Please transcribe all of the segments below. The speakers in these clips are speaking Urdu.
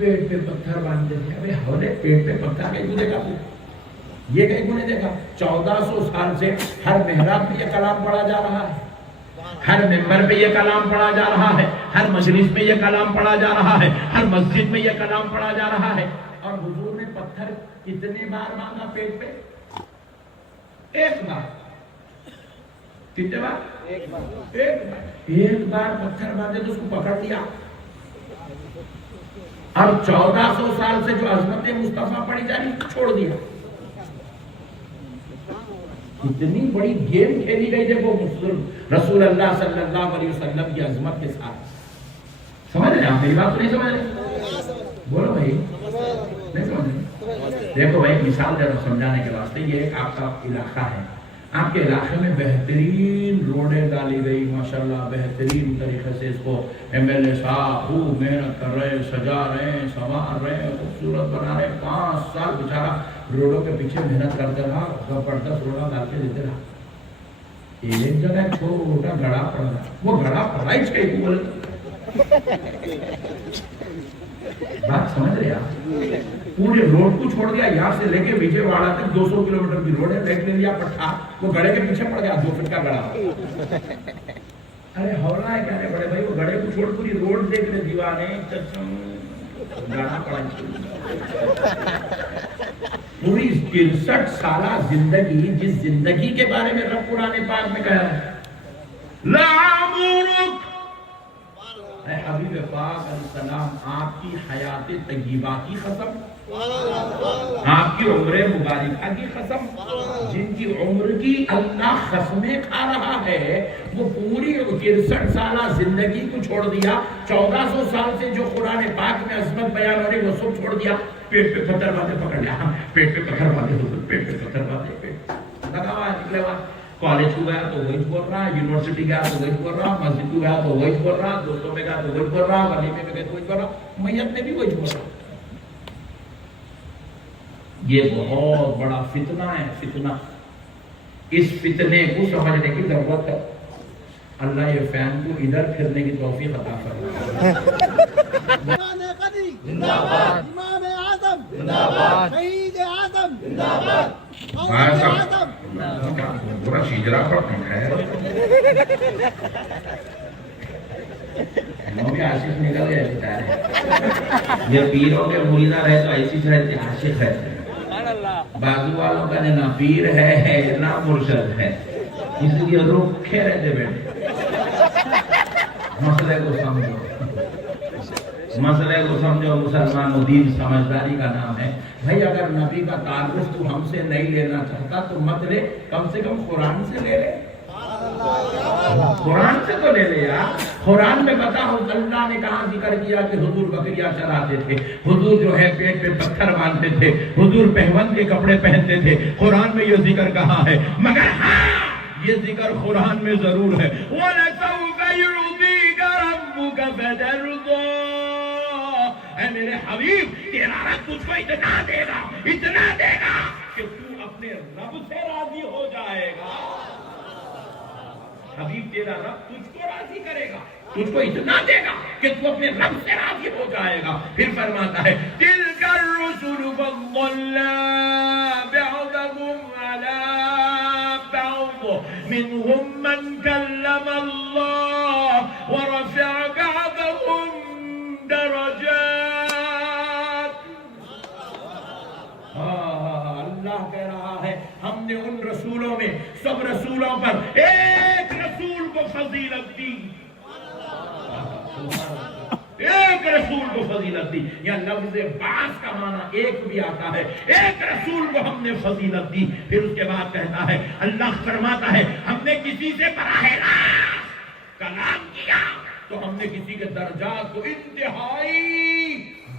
پیٹ پہ پتھر باندھتے تھے. ابھی ہم نے پیٹ پہ پتھر کہیں کو دیکھا؟ یہ کہیں کو نہیں دیکھا؟ 1400 سال سے ہر محراب میں یہ کلام پڑھا جا رہا ہے, ہر ممبر پہ یہ کلام پڑھا جا رہا ہے, ہر مجلس میں یہ کلام پڑھا جا رہا ہے, ہر مسجد میں یہ کلام پڑھا جا رہا ہے. اور حضور نے پتھر کتنے بار مانگا پیٹ پہ؟ ایک بار. کتنے بار؟ ایک بار پتھر باندھے تو اس کو پکڑ لیا. اب 1400 سال سے جو عظمت مصطفیٰ پڑھی جا رہی چھوڑ دیا. اتنی بڑی گیم کھیلی گئی دیکھو رسول اللہ صلی اللہ علیہ وسلم کی عظمت کے ساتھ. سمجھ رہے ہیں آپ میری بات؟ تو نہیں سمجھ رہے؟ بولو بھائی, نہیں سمجھ رہے؟ دیکھو بھائی, مثال دے رہا سمجھانے کے واسطے. یہ ایک آپ کا علاقہ ہے, آپ کے علاقے میں بہترین روڈیں ڈالی گئی ماشاءاللہ, بہترین طریقے سے اس کو ایم ایل اے صاحب خوب محنت کر رہے ہیں, سجا رہے ہیں, سنوار رہے ہیں, خوبصورت بنا رہے ہیں. 5 سال بیچارہ روڈوں کے پیچھے محنت کرتا رہا, زبردست روڈا ڈال کے دیتے رہا. ایک جگہ چھوٹا گڑھا پڑ رہا, وہ گڑھا پڑا ہی چاہیے بولے. بات سمجھ رہے آپ؟ پورے روڈ کو چھوڑ دیا, یہاں سے لے کے وجے واڑا تک 200 کلومیٹر کی روڈ ہے, دیکھ لیا پٹھا, وہ گڑھے کے پیچھے پڑ گیا 2 فٹ کا گڑھا. ارے ہونا ہے کیا بڑے بھائی, وہ گڑھے کو چھوڑ پوری روڈ دیکھ رہے دیوانے, گڑھا پڑا. پوری 63 سالہ زندگی, جس زندگی کے بارے میں رب قرآن پاک میں کہا ہے لَعَمُرُكَ, اے حبیب پاک علیہ السلام, آپ کی حیات طیبہ کی قسم, آپ کی عمر مبارکہ کی قسم, جن کی عمر کی اللہ قسمیں کھا رہا ہے, وہ پوری 63 سالہ زندگی کو چھوڑ دیا. 1400 سال سے جو قرآن پاک میں عظمت بیان ہو رہی وہ سب چھوڑ دیا. پیٹ پہ پتھر باندھے پکڑ لیا, پیٹ پہ پتھر باندھے, پیٹ پہ پتھر باندھے, پیٹ لگا ہوا نکلے ہوا. کالج کو گیا تو وہی بول رہا, یونیورسٹی گیا تو وہی بول رہا, مسجد کو گیا تو وہی بول رہا, دوستوں میں گیا تو وہی بول رہا, ولیمے میں گیا تو وہی بول رہا, میت میں بھی وہی بول رہا. یہ بہت بڑا فتنہ ہے, فتنہ. اس فتنے کو سمجھنے کی ضرورت ہے. اللہ یہ فین کو ادھر پھرنے کی توفیق عطا فرمائے. زندہ باد امام اعظم, زندہ باد شہید اعظم, زندہ باد غوث اعظم. پورا شجرا پڑھنا ہے. بھی عاشق نکل گئے بیچارے. یہ پیروں کے مریدہ رہے تو ایسی رہتے, عاشق رہتے. بازو والوں کا نہ پیر ہے نہ مرشد ہے, اس لیے روکھے رہتے بیٹھے. مسئلے کو سمجھو, مسئلے کو سمجھو. مسلمان دین سمجھداری کا نام ہے. بھائی اگر نبی کا تعارف تو ہم سے نہیں لینا چاہتا تو مت لے, کم سے کم قرآن سے لے لے. قرآن سے تو لے لے یار. قرآن میں بتاؤ اللہ نے کہاں ذکر کیا کہ حضور بکریاں چراتے تھے, حضور جو ہے پیٹ پہ پتھر باندھتے تھے, حضور پہلوان کے کپڑے پہنتے تھے. قرآن میں یہ ذکر کہاں ہے؟ مگر ہاں یہ ذکر قرآن میں ضرور ہے. وَلَسَوْفَ يُعْطِيكَ رَبُّكَ فَتَرْضَىٰ, اے میرے حبیب تیرا رب تجھ کو اتنا دے گا, اتنا دے گا کہ تو اپنے رب سے راضی ہو جائے گا. حبیب تیرا رب تجھ کو راضی کرے گا, تجھ کو اتنا دے گا کہ تو اپنے رب سے راضی ہو جائے گا. پھر فرماتا ہے تِلْكَ الرُّسُلُ فَضَّلْنَا بَعْضَهُمْ عَلَىٰ بَعْضٍ مِّنْهُم مَّن كَلَّمَ اللَّهُ وَرَفَعَ بَعْضَهُمْ دَرَجَاتٍ. اللہ کہہ رہا ہے ہم نے ان رسولوں میں سب رسولوں پر ایک رسول کو فضیلت دی, ایک رسول کو فضیلت دی. یا لفظ بعض کا معنی ایک بھی آتا ہے. ایک رسول کو ہم نے فضیلت دی. پھر اس کے بعد کہتا ہے اللہ فرماتا ہے ہم نے کسی سے براہ راست کلام کیا تو ہم نے کسی کے درجات کو انتہائی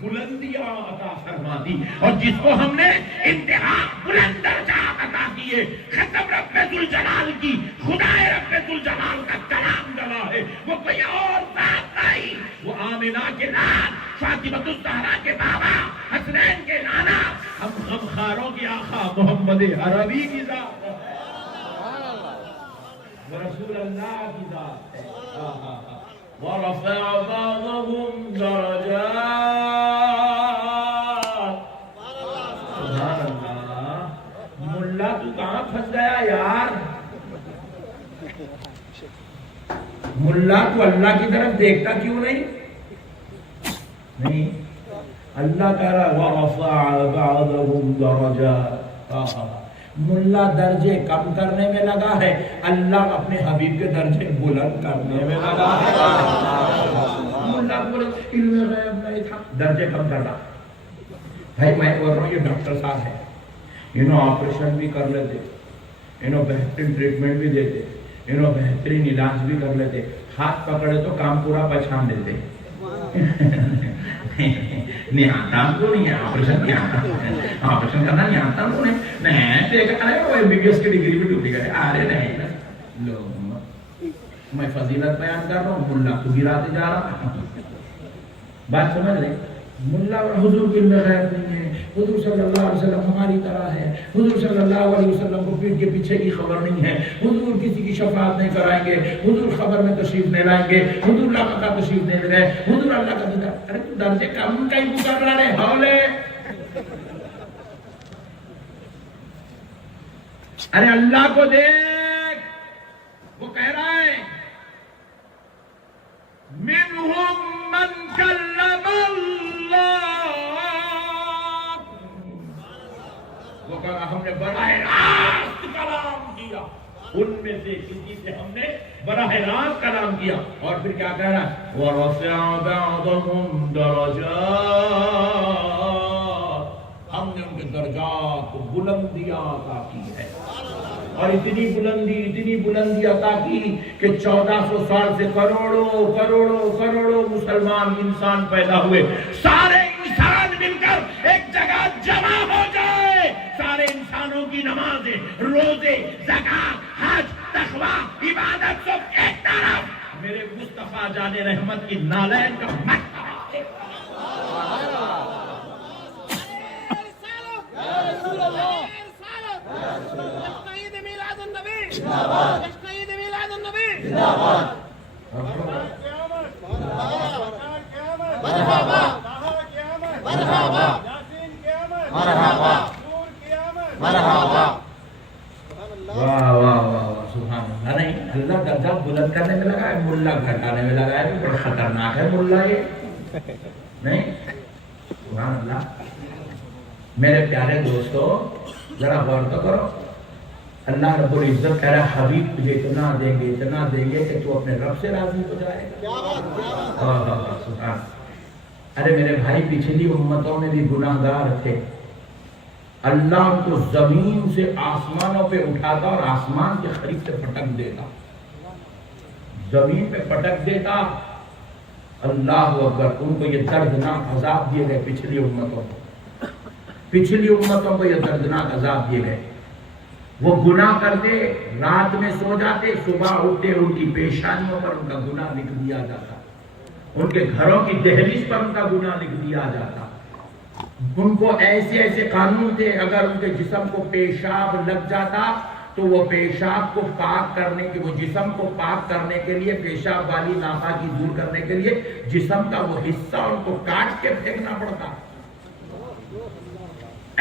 بلندیاں عطا فرما دی, اور جس کو ہم نے انتہا بلند درجات عطا کیے. ختم رب ذوالجلال کی, خدائے رب ذوالجلال کا کلام جلا ہے, وہ کوئی اور ذات نہیں, وہ آمنہ کے لال, فاطمہ الزہرا کے بابا, حسنین کے نانا, ہم غمخاروں کی آقا محمد عربی کی ذات ہے, وہ رسول اللہ کی ذات ہے. وَرَفَعَ بَعْضَهُمْ دَرَجَاتٍ, ملا تو اللہ کی طرف دیکھتا کیوں نہیں؟ اللہ کہہ رہا وَرَفَعَ بَعْضَهُمْ دَرَجَاتٍ، ملا درجے کم کرنے میں لگا ہے، اللہ اپنے حبیب کے درجے بلند کرنے میں لگا ہے۔ ملا بولے علم غیب نہیں تھا، درجے کم کر رہا۔ بھائی میں بول رہا ہوں یہ ڈاکٹر صاحب ہے، انہوں آپریشن بھی کر لیتے، انہوں بہترین ٹریٹمنٹ بھی دیتے، انہوں بہترین علاج بھی کر لیتے، ہاتھ پکڑے تو کام پورا پہچان دیتے۔ نہیں آتا ہم کو، نہیں آپریشن نہیں آتا، آپریشن کرنا نہیں آتا ہم کو، نہیں دیکھا ہے وہ MBBS کی ڈگری بھی ڈوبی کرے آرے نہیں لو۔ میں فضیلت بیان کر رہا ہوں، ملا تو گراتے جا رہا۔ بات سمجھ لیں، ملا حضور کی غیب نہیں ہے، حضور صلی اللہ علیہ وسلم ہماری طرح ہے، حضور صلی اللہ علیہ وسلم کو پیٹ کے پیچھے کی خبر نہیں ہے، حضور کسی کی شفاعت نہیں کرائیں گے، حضور خبر میں تشریف نہیں لائیں گے، حضور اللہ کا تشریف نہیں لے گئے، حضور اللہ کا دیدار۔ ارے تو درجے کم کا ہی کر رہا ہے، حولے۔ ارے اللہ کو دیکھ، وہ کہہ رہا ہے منہم من کلم اللہ، وہ کہا ہم نے براہ راست کلام کیا، ان میں سے کسی سے ہم نے براہ راست کلام کیا۔ اور پھر کیا کہہ رہا ہے وَرَفَعَ بَعْضَهُمْ دَرَجَاتٍ، ہم نے ان کے درجات کو بلندیاں عطا کی ہے، اور اتنی بلندی عطا کی کہ 1400 سال سے کروڑوں مسلمان انسان پیدا ہوئے، سارے انسان مل کر ایک جگہ جمع ہو جائے، سارے انسانوں کی نمازیں، روزے، زکات، حج، تقویٰ، عبادت سب ایک طرف، میرے مصطفیٰ جان رحمت کی نالین کا مکہ۔ اللہ درجہ بلند کرنے میں لگا ہے، ملا گھٹانے میں لگا ہے، بڑا خطرناک ہے ملا یہ، نہیں؟ سبحان اللہ۔ میرے پیارے دوستو ذرا غور تو کرو، اللہ رب العزت کہہ رہا ہے حبیب تجھے اتنا دیں گے کہ تو اپنے رب سے راضی ہو جائے گا۔ سبحان۔ ارے میرے بھائی پچھلی امتوں میں بھی گناہگار تھے، اللہ ان کو زمین سے آسمانوں پہ اٹھاتا اور آسمان کے قریب سے پٹک دیتا، زمین پہ پٹک دیتا۔ اللہ اکبر، ان کو یہ دردناک عذاب دیے گئے، پچھلی امتوں کو یہ دردناک عذاب دیے گئے۔ وہ گناہ کرتے، رات میں سو جاتے، صبح اٹھتے، ان کی پیشانیوں پر ان کا گناہ لکھ دیا جاتا، ان کے گھروں کی دہلیز پر ان کا گناہ لکھ دیا جاتا۔ ان کو ایسے قانون تھے، اگر ان کے جسم کو پیشاب لگ جاتا تو وہ پیشاب کو پاک کرنے کے، وہ جسم کو پاک کرنے کے لیے، پیشاب والی ناپاکی دور کرنے کے لیے جسم کا وہ حصہ ان کو کاٹ کے پھینکنا پڑتا۔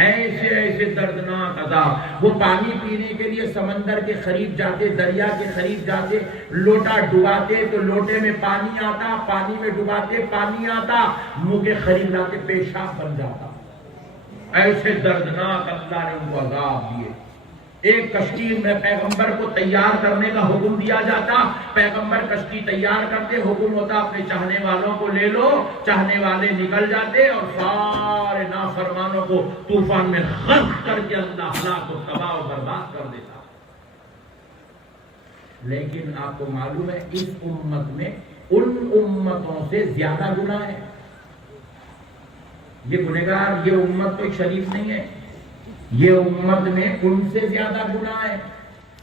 ایسے دردناک عذاب۔ وہ پانی پینے کے لیے سمندر کے قریب جاتے، دریا کے قریب جاتے، لوٹا ڈباتے تو لوٹے میں پانی آتا، پانی میں ڈباتے پانی آتا، منہ کے قریب لاتے پیشاب بن جاتا۔ ایسے دردناک اللہ نے ان کو عذاب دیے۔ ایک کشتی میں پیغمبر کو تیار کرنے کا حکم دیا جاتا، پیغمبر کشتی تیار کرتے، حکم ہوتا اپنے چاہنے والوں کو لے لو، چاہنے والے نکل جاتے اور سارے نافرمانوں کو طوفان میں غرق کر کے اللہ ہلاک و تباہ و برباد کر دیتا۔ لیکن آپ کو معلوم ہے اس امت میں ان امتوں سے زیادہ گناہ ہے۔ یہ گنہگار، یہ امت تو شریف نہیں ہے، یہ امت میں ان سے زیادہ گناہ ہے۔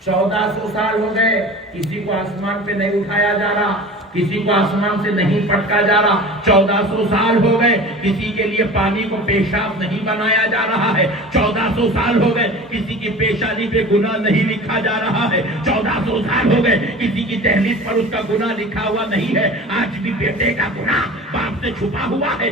1400 سال ہو گئے، کسی کو آسمان پہ نہیں اٹھایا جا رہا، کسی کو آسمان سے نہیں پٹکا جا رہا۔ 1400 سال ہو گئے، کسی کے لیے پانی کو پیشاب نہیں بنایا جا رہا ہے۔ 1400 سال ہو گئے، کسی کی پیشانی پہ گناہ نہیں لکھا جا رہا ہے۔ 1400 سال ہو گئے، کسی کی دہلیز پر اس کا گناہ لکھا ہوا نہیں ہے۔ آج بھی بیٹے کا گناہ باپ سے چھپا ہوا ہے،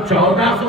1400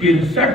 63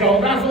1400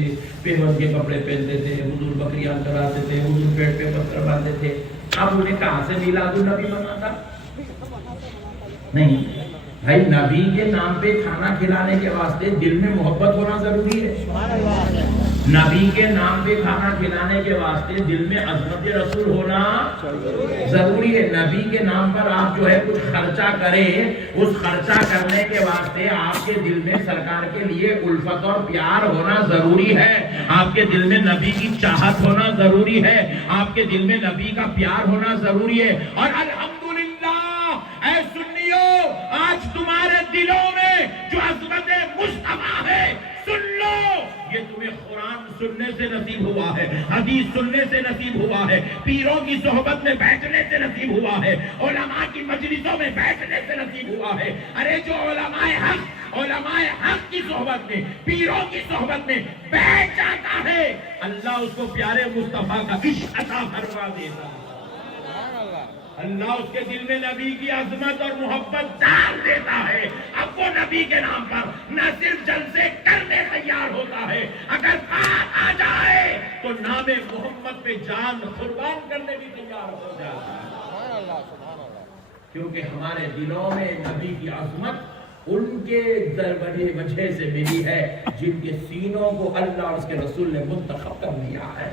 تھے, پیون کے کپڑے پہنتے تھے, حضور بکریاں چراتے تھے, حضور پیٹ پہ پتھر باندھتے تھے. اب انہیں کہاں سے میلاد النبی مناتا؟ نہیں بھائی, نبی کے نام پہ کھانا کھلانے کے واسطے دل میں محبت ہونا ضروری ہے. نبی کے نام پہ کھانا کھلانے کے واسطے دل میں عظمت رسول ہونا ضروری ہے. نبی کے نام پر آپ جو ہے کچھ خرچہ کریں, اس خرچہ کرنے کے واسطے آپ کے دل میں سرکار کے لیے الفت اور پیار ہونا ضروری ہے. آپ کے دل میں نبی کی چاہت ہونا ضروری ہے, آپ کے دل میں نبی کا پیار ہونا ضروری ہے. اور الحمدللہ اے سنیو, آج تمہارے دلوں میں جو عظمت مصطفیٰ ہے, سن لو, یہ تمہیں قرآن سننے سے نصیب ہوا ہے, حدیث سننے سے نصیب ہوا ہے, پیروں کی صحبت میں بیٹھنے سے نصیب ہوا ہے, علماء کی مجلسوں میں بیٹھنے سے نصیب ہوا ہے. ارے جو علماء حق کی صحبت میں, پیروں کی صحبت میں بیٹھ جاتا ہے, اللہ اس کو پیارے مصطفیٰ کا عشق عطا فرما دیتا ہے. اللہ اس کے دل میں نبی کی عظمت اور محبت ڈال دیتا ہے. اب وہ نبی کے نام پر نہ صرف جلسے کرنے تیار ہوتا ہے, اگر بات آ جائے تو نام محمد پہ جان قربان کرنے بھی تیار ہو جاتا ہے. کیونکہ ہمارے دلوں میں نبی کی عظمت ان کے وجہ سے ملی ہے جن کے سینوں کو اللہ اور اس کے رسول نے منتخب کر لیا ہے.